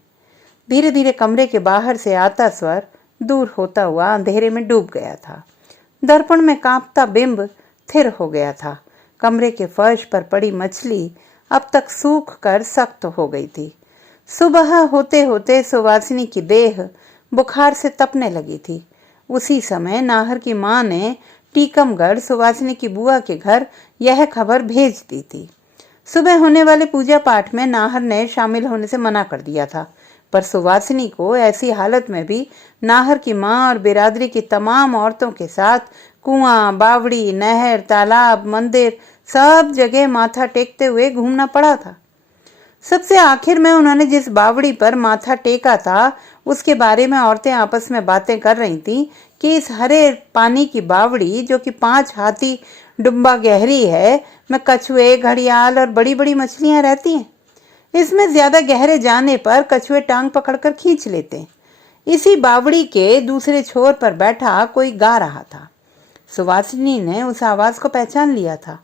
धीरे धीरे कमरे के बाहर से आता स्वर दूर होता हुआ अंधेरे में डूब गया था। दर्पण में कांपता बिंब थिर हो गया था। कमरे के फर्श पर पड़ी मछली अब तक सूख कर सख्त हो गई थी। सुबह होते होते सुवासिनी की देह बुखार से तपने लगी थी। उसी समय नाहर की माँ ने टीकमगढ़ सुवासिनी की बुआ के घर यह खबर भेज दी थी। सुबह होने वाले पूजा पाठ में नाहर ने शामिल होने से मना कर दिया था, पर सुवासिनी को ऐसी हालत में भी नाहर की माँ और बिरादरी की तमाम औरतों के साथ कुआं, बावड़ी, नहर, तालाब, मंदिर सब जगह माथा टेकते हुए घूमना पड़ा था। सबसे आखिर में उन्होंने जिस बावड़ी पर माथा टेका था उसके बारे में औरतें आपस में बातें कर रही थीं कि इस हरे पानी की बावड़ी जो कि 5 हाथी डुब्बा गहरी है, में कछुए, घड़ियाल और बड़ी बड़ी मछलियां रहती हैं। इसमें ज्यादा गहरे जाने पर कछुए टांग पकड़कर खींच लेते हैं। इसी बावड़ी के दूसरे छोर पर बैठा कोई गा रहा था। सुवासिनी ने उस आवाज को पहचान लिया था।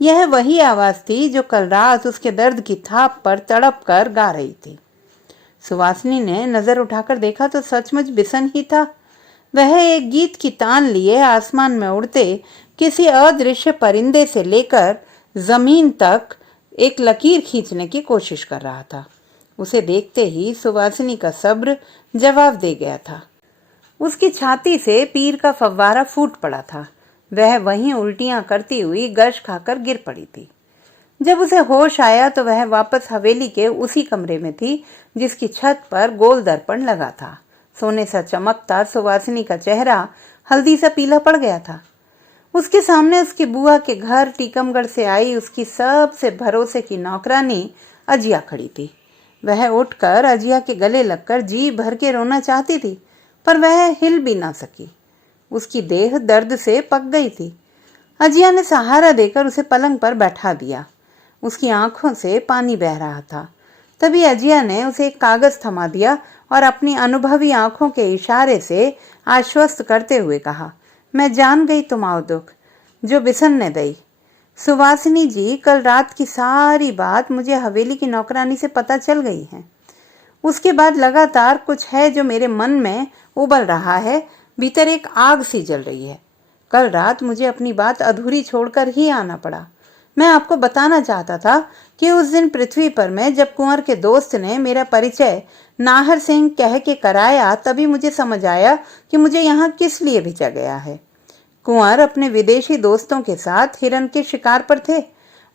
यह वही आवाज थी जो कल रात उसके दर्द की थाप पर तड़प कर गा रही थी। सुवासिनी ने नजर उठाकर देखा तो सचमुच बिसन ही था। वह एक गीत की तान लिए आसमान में उड़ते किसी अदृश्य परिंदे से लेकर जमीन तक एक लकीर खींचने की कोशिश कर रहा था। उसे देखते ही सुवासिनी का सब्र जवाब दे गया था। उसकी छाती से पीर का फव्वारा फूट पड़ा था। वह वहीं उल्टियां करती हुई गश खाकर गिर पड़ी थी। जब उसे होश आया तो वह वापस हवेली के उसी कमरे में थी जिसकी छत पर गोल दर्पण लगा था। सोने सा चमकता सुवासिनी का चेहरा हल्दी सा पीला पड़ गया था। उसके सामने उसकी बुआ के घर टीकमगढ़ से आई उसकी सबसे भरोसे की नौकरानी अजिया खड़ी थी। वह उठकर अजिया के गले लगकर जी भर के रोना चाहती थी, पर वह हिल भी ना सकी। उसकी देह दर्द से पक गई थी। अजिया ने सहारा देकर उसे पलंग पर बैठा दिया। उसकी आंखों से पानी बह रहा था। तभी अजिया ने उसे एक कागज थमा दिया और अपनी अनुभवी आंखों के इशारे से आश्वस्त करते हुए कहा, मैं जान गई तुम्हारा दुख जो बिसन ने दई। सुवासिनी जी, कल रात की सारी बात मुझे हवेली की नौकरानी से पता चल गई है। उसके बाद लगातार कुछ है जो मेरे मन में उबल रहा है, भीतर एक आग सी जल रही है। कल रात मुझे अपनी बात अधूरी छोड़कर ही आना पड़ा। मैं आपको बताना चाहता था कि उस दिन पृथ्वी पर में जब कुंवर के दोस्त ने मेरा परिचय नाहर सिंह कह के कराया, तभी मुझे समझ आया कि मुझे यहाँ किस लिए भेजा गया है। कुंवर अपने विदेशी दोस्तों के साथ हिरन के शिकार पर थे।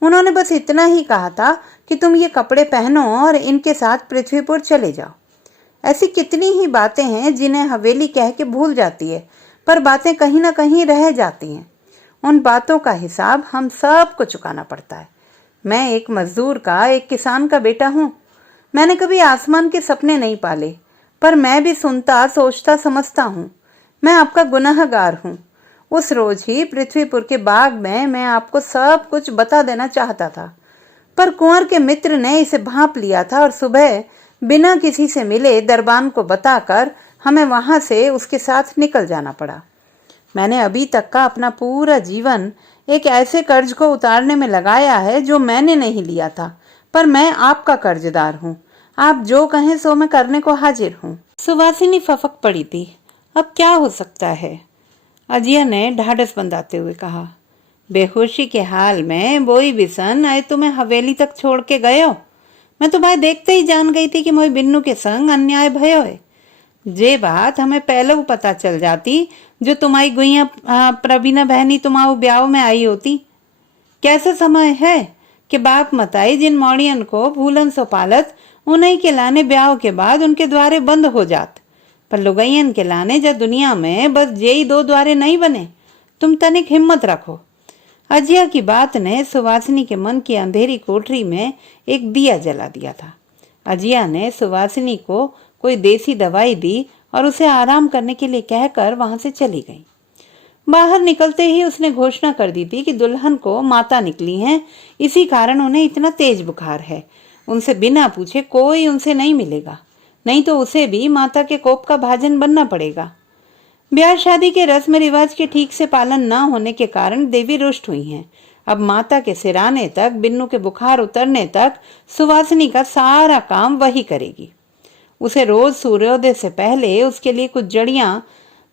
उन्होंने बस इतना ही कहा था कि तुम ये कपड़े पहनो और इनके साथ पृथ्वीपुर चले जाओ। ऐसी कितनी ही बातें हैं जिन्हें हवेली कह के भूल जाती है, पर बातें कहीं ना कहीं रह जाती हैं। उन बातों का हिसाब हम सबको चुकाना पड़ता है। मैं एक मजदूर का, एक किसान का बेटा हूँ। मैंने कभी आसमान के सपने नहीं पाले, पर मैं भी सुनता, सोचता, समझता हूँ। मैं आपका गुनहगार हूँ। उस रोज ही पृथ्वीपुर के बाग में मैं आपको सब कुछ बता देना चाहता था, पर कुंवर के मित्र ने इसे भांप लिया था और सुबह बिना किसी से मिले दरबान को बताकर हमें वहां से उसके साथ निकल जाना पड़ा। मैंने अभी तक का अपना पूरा जीवन एक ऐसे कर्ज को उतारने में लगाया है जो मैंने नहीं लिया था, पर मैं आपका कर्जदार हूँ। आप जो कहें सो मैं करने को हाजिर हूँ। सुवासिनी फफक पड़ी थी। अब क्या हो सकता है? अजिया ने ढाढ़स बंधाते हुए कहा, बेहोशी के हाल में बोई बिसन आए तुम्हें हवेली तक छोड़ के गए हो। मैं तुम्हें देखते ही जान गई थी कि मोई बिन्नू के संग अन्याय भयो है। जे बात हमें पहले वो पता चल जाती जो तुम्हारी गुइया प्रवीणा बहनी तुम्हारे ब्याह में आई होती। कैसा समय है कि बाप मताई जिन मौड़ियन को भूलन सो पालत, उन्हीं के लाने ब्याह के बाद उनके द्वारे बंद हो जात, पर लुगैयन के लाने जा दुनिया में बस जेई 2 द्वारे नहीं बने। तुम तनिक हिम्मत रखो। अजिया की बात ने सुवासिनी के मन की अंधेरी कोठरी में एक दिया जला दिया था। अजिया ने सुवासिनी को कोई देसी दवाई दी और उसे आराम करने के लिए कहकर वहां से चली गई। बाहर निकलते ही उसने घोषणा कर दी थी कि दुल्हन को माता निकली हैं, इसी कारण उन्हें इतना तेज बुखार है। उनसे बिना पूछे कोई उनसे नहीं मिलेगा, नहीं तो उसे भी माता के कोप का भाजन बनना पड़ेगा। ब्याह शादी के रस्म रिवाज के ठीक से पालन न होने के कारण देवी रुष्ट हुई हैं। अब माता के सिराने तक, बिन्नू के बुखार उतरने तक सुवासिनी का सारा काम वही करेगी। उसे रोज सूर्योदय से पहले उसके लिए कुछ जड़ियां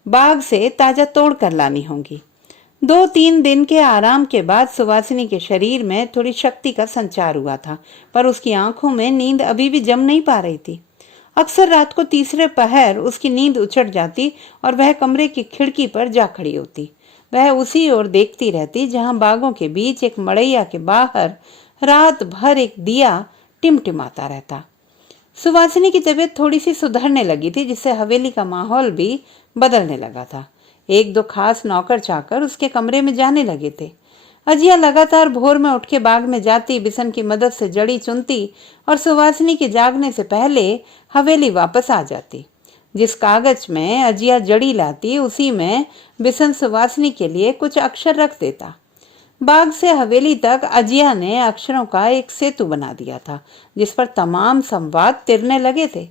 बाग से ताजा तोड़ कर लानी होंगी। 2-3 दिन के आराम के बाद सुवासिनी के शरीर में थोड़ी शक्ति का संचार हुआ था, पर उसकी आंखों में नींद अभी भी जम नहीं पा रही थी। अक्सर रात को तीसरे पहर उसकी नींद उचट जाती और वह कमरे की खिड़की पर जा खड़ी होती। वह उसी ओर देखती रहती जहां बागों के बीच एक मड़ैया के बाहर रात भर एक दिया टिमटिमाता रहता। सुवासिनी की तबीयत थोड़ी सी सुधरने लगी थी, जिससे हवेली का माहौल भी बदलने लगा था। 1-2 खास नौकर चाकर उसके कमरे में जाने लगे थे। अजिया लगातार भोर में उठ के बाग में जाती, बिशन की मदद से जड़ी चुनती और सुवासिनी के जागने से पहले हवेली वापस आ जाती। जिस कागज में अजिया जड़ी लाती उसी में बिशन सुवासिनी के लिए कुछ अक्षर रख देता। बाग से हवेली तक अजिया ने अक्षरों का एक सेतु बना दिया था, जिस पर तमाम संवाद तिरने लगे थे।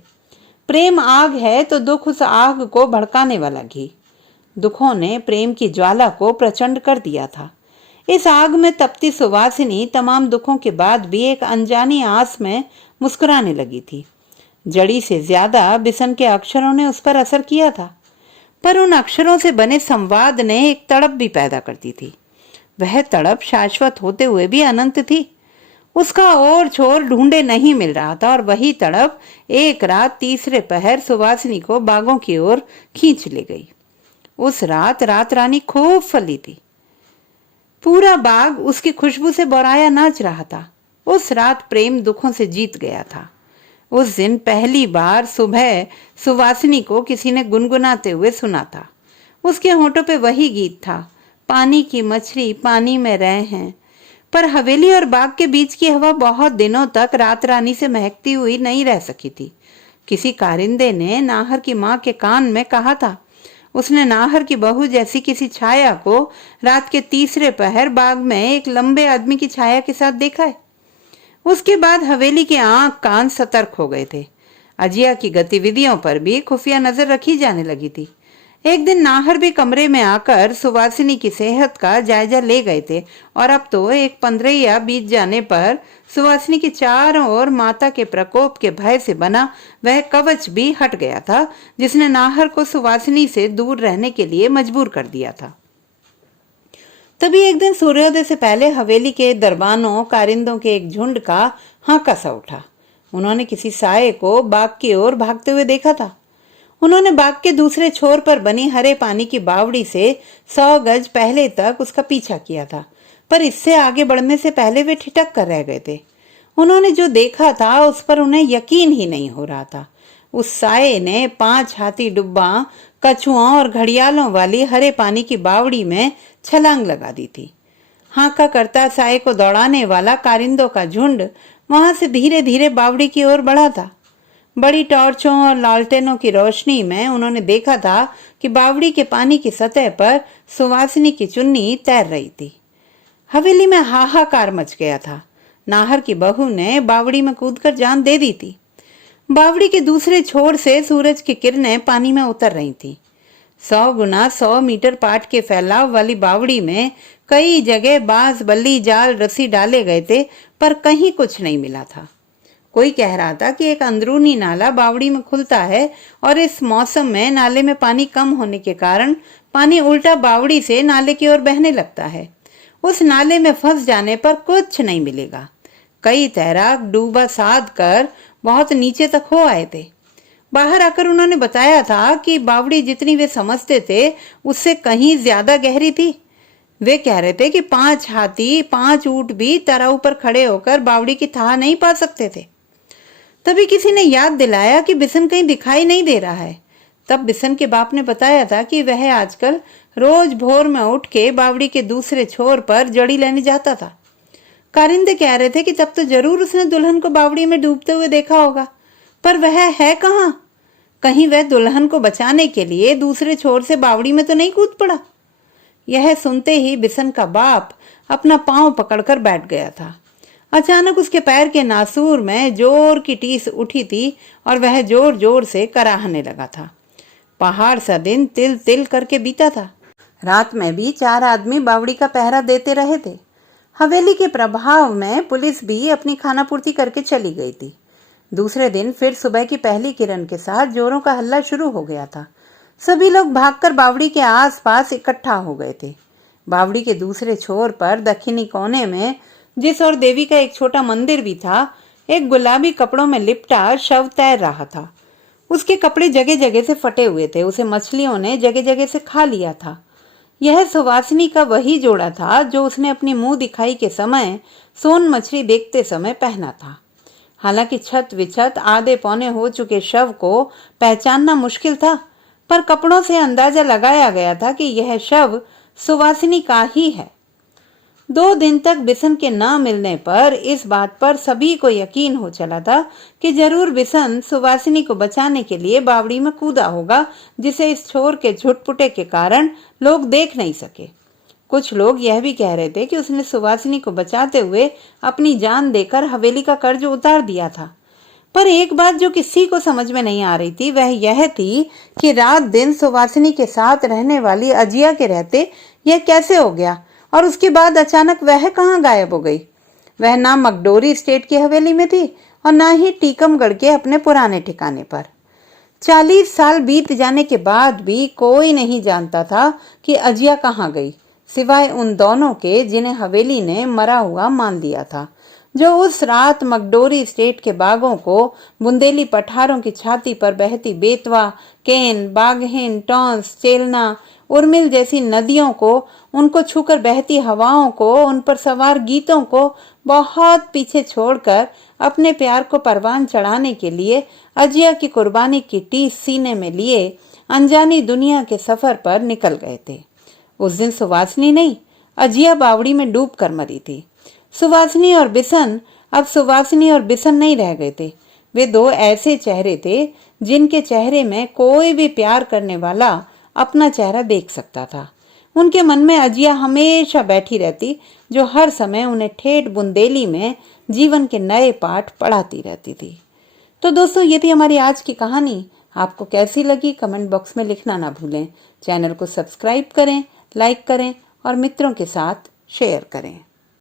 प्रेम आग है तो दुख उस आग को भड़काने वाला घी। दुखों ने प्रेम की ज्वाला को प्रचंड कर दिया था। इस आग में तपती सुवासिनी तमाम दुखों के बाद भी एक अनजानी आस में मुस्कुराने लगी थी। जड़ी से ज्यादा बिशन के अक्षरों ने उस पर असर किया था, पर उन अक्षरों से बने संवाद ने एक तड़प भी पैदा करती थी। वह तड़प शाश्वत होते हुए भी अनंत थी। उसका और छोर ढूंढे नहीं मिल रहा था और वही तड़प एक रात तीसरे पहर सुवासिनी को बागों की ओर खींच ले गई। उस रात रात रानी खूब फली थी। पूरा बाग उसकी खुशबू से बौराया नाच रहा था। उस रात प्रेम दुखों से जीत गया था। उस दिन पहली बार सुबह सुवासिनी को किसी ने गुनगुनाते हुए सुना था। उसके होठों पे वही गीत था, पानी की मछली पानी में रहे हैं। पर हवेली और बाग के बीच की हवा बहुत दिनों तक रात रानी से महकती हुई नहीं रह सकी थी। किसी कारिंदे ने नाहर की माँ के कान में कहा था। उसने नाहर की बहू जैसी किसी छाया को रात के तीसरे पहर बाग में एक लंबे आदमी की छाया के साथ देखा है। उसके बाद हवेली के आंख कान सतर्क हो गए थे। अजिया की गतिविधियों पर भी खुफिया नजर रखी जाने लगी थी। एक दिन नाहर भी कमरे में आकर सुवासिनी की सेहत का जायजा ले गए थे और अब तो एक 15 बीत जाने पर सुवासिनी के चारों ओर माता के प्रकोप के भय से बना वह कवच भी हट गया था, जिसने नाहर को सुवासिनी से दूर रहने के लिए मजबूर कर दिया था। तभी एक दिन सूर्योदय से पहले हवेली के दरबानों कारिंदों के एक झुंड का हांका सा उठा। उन्होंने किसी साये को बाग की ओर भागते हुए देखा था। उन्होंने बाग के दूसरे छोर पर बनी हरे पानी की बावड़ी से 100 गज पहले तक उसका पीछा किया था, पर इससे आगे बढ़ने से पहले वे ठिठक कर रह गए थे। उन्होंने जो देखा था उस पर उन्हें यकीन ही नहीं हो रहा था। उस साये ने 5 हाथी डुब्बा, कछुओं और घड़ियालों वाली हरे पानी की बावड़ी में छलांग लगा दी थी। हांका करता साये को दौड़ाने वाला कारिंदों का झुंड वहां से धीरे धीरे बावड़ी की ओर बढ़ा था। बड़ी टॉर्चों और लालटेनों की रोशनी में उन्होंने देखा था कि बावड़ी के पानी की सतह पर सुवासिनी की चुन्नी तैर रही थी। हवेली में हाहाकार मच गया था। नाहर की बहू ने बावड़ी में कूदकर जान दे दी थी। बावड़ी के दूसरे छोर से सूरज की किरणें पानी में उतर रही थी। 100 गुना 100 मीटर पाट के फैलाव वाली बावड़ी में कई जगह बांस, बल्ली, जाल, रस्सी डाले गए थे, पर कहीं कुछ नहीं मिला था। कोई कह रहा था कि एक अंदरूनी नाला बावड़ी में खुलता है और इस मौसम में नाले में पानी कम होने के कारण पानी उल्टा बावड़ी से नाले की ओर बहने लगता है। उस नाले में फंस जाने पर कुछ नहीं मिलेगा। कई तैराक डूबा साध कर बहुत नीचे तक हो आए थे। बाहर आकर उन्होंने बताया था कि बावड़ी जितनी वे समझते थे उससे कहीं ज्यादा गहरी थी। वे कह रहे थे कि 5 हाथी 5 ऊंट भी तराऊ पर खड़े होकर बावड़ी की थाह नहीं पा सकते थे। तभी किसी ने याद दिलाया कि बिशन कहीं दिखाई नहीं दे रहा है। तब बिशन के बाप ने बताया था कि वह आजकल रोज भोर में उठ के बावड़ी के दूसरे छोर पर जड़ी लेने जाता था। कारिंदे कह रहे थे कि तब तो जरूर उसने दुल्हन को बावड़ी में डूबते हुए देखा होगा, पर वह है कहाँ? कहीं वह दुल्हन को बचाने के लिए दूसरे छोर से बावड़ी में तो नहीं कूद पड़ा? यह सुनते ही बिशन का बाप अपना पांव पकड़कर बैठ गया था। अचानक उसके पैर के नासूर में जोर की टीस उठी थी और वह जोर जोर से कराहने लगा था। पहाड़ सा दिन तिल तिल करके बीता था। रात में भी 4 आदमी बावड़ी का पहरा देते रहे थे। हवेली के प्रभाव में पुलिस भी अपनी खानापूर्ति करके चली गई थी। दूसरे दिन फिर सुबह की पहली किरण के साथ जोरों का हल्ला शुरू हो गया था। सभी लोग भागकर बावड़ी के आसपास इकट्ठा हो गए थे। बावड़ी के दूसरे छोर पर दक्षिणी कोने में, जिस और देवी का एक छोटा मंदिर भी था, एक गुलाबी कपड़ों में लिपटा शव तैर रहा था। उसके कपड़े जगह जगह से फटे हुए थे। उसे मछलियों ने जगह जगह से खा लिया था। यह सुवासिनी का वही जोड़ा था जो उसने अपनी मुंह दिखाई के समय सोन मछली देखते समय पहना था। हालांकि छत विछत आधे पौने हो चुके शव को पहचानना मुश्किल था, पर कपड़ों से अंदाजा लगाया गया था कि यह शव सुवासिनी का ही है। 2 दिन तक बिशन के न मिलने पर इस बात पर सभी को यकीन हो चला था कि जरूर बिशन सुवासिनी को बचाने के लिए बावड़ी में कूदा होगा, जिसे इस छोर के झुटपुटे के कारण लोग देख नहीं सके। कुछ लोग यह भी कह रहे थे कि उसने सुवासिनी को बचाते हुए अपनी जान देकर हवेली का कर्ज उतार दिया था। पर एक बात जो किसी को समझ में नहीं आ रही थी वह यह थी कि रात दिन सुवासिनी के साथ रहने वाली अजिया के रहते यह कैसे हो गया और उसके बाद अचानक वह कहाँ गायब हो गई। वह ना मकडोरी स्टेट की हवेली में थी और ना ही टीकमगढ़ के अपने पुराने ठिकाने पर। 40 साल बीत जाने के बाद भी कोई नहीं जानता था कि अजिया कहाँ गई, सिवाय उन दोनों के जिन्हें हवेली ने मरा हुआ मान लिया था, जो उस रात मकडोरी स्टेट के बागों को, बुंदेली पठारों की छाती पर बहती बेतवा, केन, बागहेन, टॉन्स, चेलना, उर्मिल जैसी नदियों को, उनको छूकर बहती हवाओं को, उन पर सवार गीतों को बहुत पीछे छोड़कर अपने प्यार को परवान चढ़ाने के लिए अजिया की कुर्बानी की टीस सीने में लिए अनजानी दुनिया के सफर पर निकल गए थे। उस दिन सुवासिनी नहीं, अजिया बावड़ी में डूब कर मरी थी। सुवासिनी और बिशन अब सुवासिनी और बिशन नहीं रह गए थे। वे 2 ऐसे चेहरे थे जिनके चेहरे में कोई भी प्यार करने वाला अपना चेहरा देख सकता था। उनके मन में अजिया हमेशा बैठी रहती, जो हर समय उन्हें ठेठ बुंदेली में जीवन के नए पाठ पढ़ाती रहती थी। तो दोस्तों, ये थी हमारी आज की कहानी। आपको कैसी लगी कमेंट बॉक्स में लिखना ना भूलें। चैनल को सब्सक्राइब करें, लाइक करें और मित्रों के साथ शेयर करें।